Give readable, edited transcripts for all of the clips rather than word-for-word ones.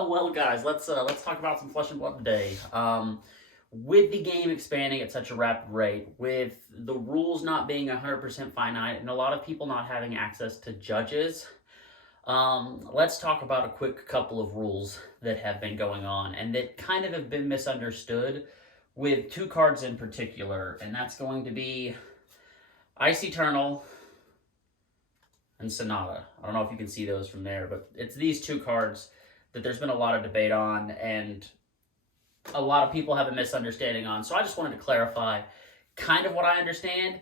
Well, guys, let's talk about some Flesh and Blood today. With the game expanding at such a rapid rate, with the rules not being 100% finite, and a lot of people not having access to judges, let's talk about a quick couple of rules that have been going on and that kind of have been misunderstood with two cards in particular, and that's going to be Ice Eternal and Sonata. I don't know if you can see those from there, but it's these two cards that there's been a lot of debate on and a lot of people have a misunderstanding on. So I just wanted to clarify kind of what I understand.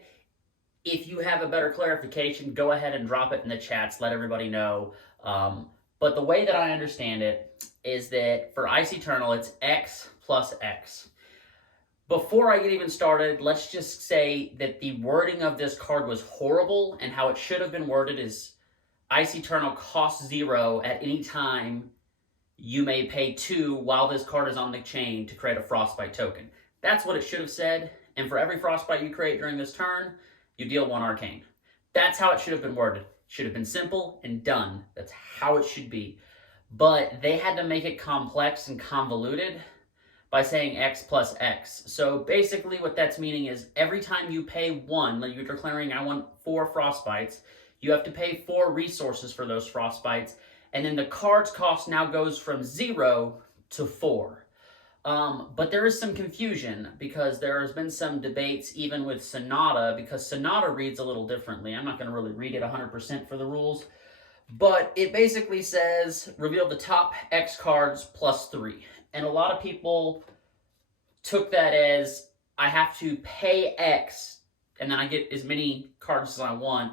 If you have a better clarification, go ahead and drop it in the chats. Let everybody know. But the way that I understand it is that for Ice Eternal, it's X plus X. Before I get even started, let's just say that the wording of this card was horrible, and how it should have been worded is Ice Eternal costs 0 at any time you may pay 2 while this card is on the chain to create a Frostbite token. That's what it should have said, and for every Frostbite you create during this turn, you deal 1 Arcane. That's how it should have been worded. It should have been simple and done. That's how it should be. But they had to make it complex and convoluted by saying X plus X. So basically what that's meaning is every time you pay 1, like you're declaring I want 4 Frostbites, you have to pay 4 resources for those Frostbites, and then the card's cost now goes from 0 to 4. But there is some confusion because there has been some debates even with Sonata, because Sonata reads a little differently. I'm not going to really read it 100% for the rules, but it basically says reveal the top X cards plus 3. And a lot of people took that as I have to pay X and then I get as many cards as I want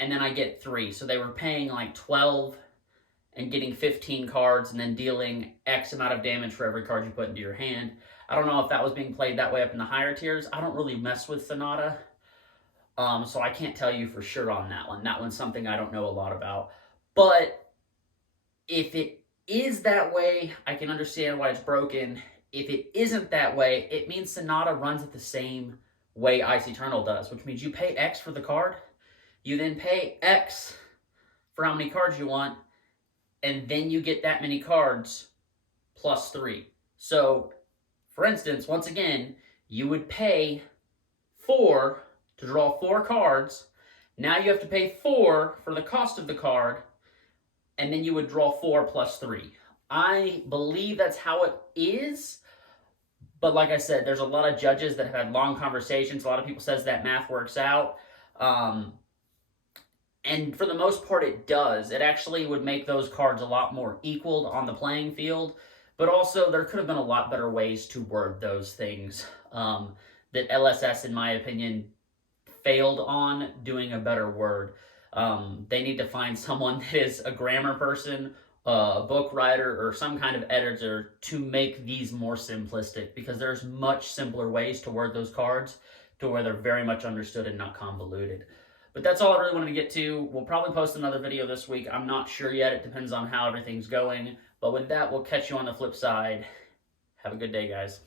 and then I get 3. So they were paying like 12 and getting 15 cards and then dealing X amount of damage for every card you put into your hand. I don't know if that was being played that way up in the higher tiers. I don't really mess with Sonata, so I can't tell you for sure on that one. That one's something I don't know a lot about. But if it is that way, I can understand why it's broken. If it isn't that way, it means Sonata runs it the same way Ice Eternal does, which means you pay X for the card, you then pay X for how many cards you want, and then you get that many cards plus 3. So, for instance, once again, you would pay 4 to draw 4 cards. Now you have to pay 4 for the cost of the card, and then you would draw 4 plus 3. I believe that's how it is, but like I said, there's a lot of judges that have had long conversations. A lot of people says that math works out. And for the most part, it does. It actually would make those cards a lot more equal on the playing field. But also, there could have been a lot better ways to word those things that LSS, in my opinion, failed on doing a better word. They need to find someone that is a grammar person, a book writer, or some kind of editor to make these more simplistic, because there's much simpler ways to word those cards to where they're very much understood and not convoluted. But that's all I really wanted to get to. We'll probably post another video this week. I'm not sure yet. It depends on how everything's going. But with that, we'll catch you on the flip side. Have a good day, guys.